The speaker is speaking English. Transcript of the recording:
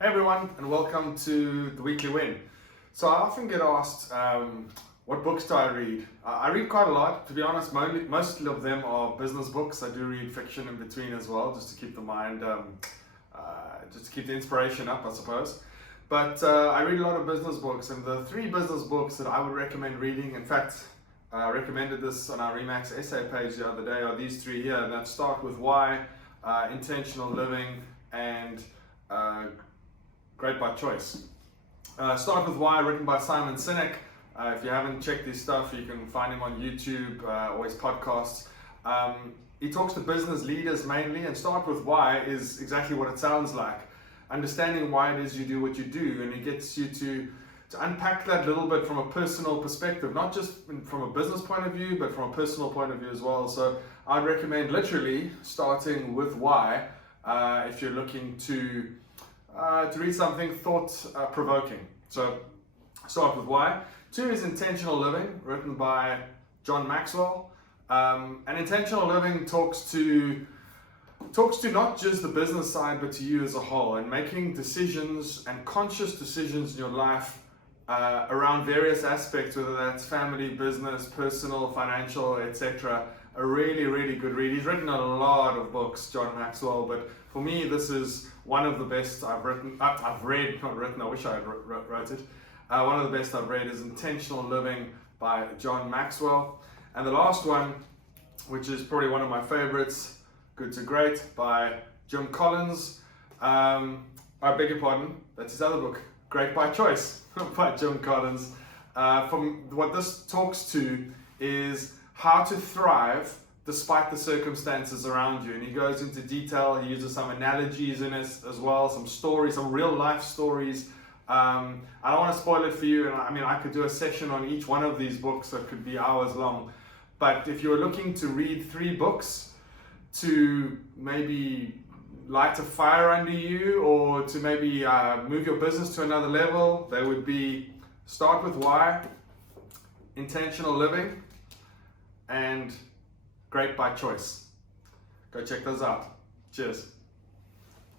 Hey everyone, and welcome to the Weekly Win. So I often get asked, what books do I read? I read quite a lot. To be honest, most of them are business books. I do read fiction in between as well, just to keep the mind, just to keep the inspiration up, I suppose. But I read a lot of business books, and the three business books that I would recommend reading, in fact, I recommended this on our Remax essay page the other day, are these three here, and that start with Why, Intentional Living, and Great by Choice. Start with Why, written by Simon Sinek. If you haven't checked his stuff, you can find him on YouTube or his podcasts. He talks to business leaders mainly, and Start with Why is exactly what it sounds like. Understanding why it is you do what you do, and he gets you to unpack that a little bit from a personal perspective, not just from a business point of view, but from a personal point of view as well. So I'd recommend literally starting with Why if you're looking to read something thought-provoking. So start with Why. 2 is Intentional Living, written by John Maxwell. And Intentional Living talks to not just the business side, but to you as a whole, and making decisions and conscious decisions in your life around various aspects, whether that's family, business, personal, financial, etc. A really, really good read. He's written a lot of books, John Maxwell, but for me, this is one of the best I've read, not written, I wish I had wrote it. One of the best I've read is Intentional Living by John Maxwell. And the last one, which is probably one of my favorites, Good to Great by Jim Collins. I beg your pardon, that's his other book, Great by Choice by Jim Collins. From what this talks to is how to thrive despite the circumstances around you. And he goes into detail, he uses some analogies in it as well, some stories, some real life stories. I don't want to spoil it for you, and I mean, I could do a session on each one of these books that could be hours long. But if you're looking to read 3 books to maybe light a fire under you, or to maybe move your business to another level, they would be Start with Why, Intentional Living, and Great by Choice. Go check those out. Cheers.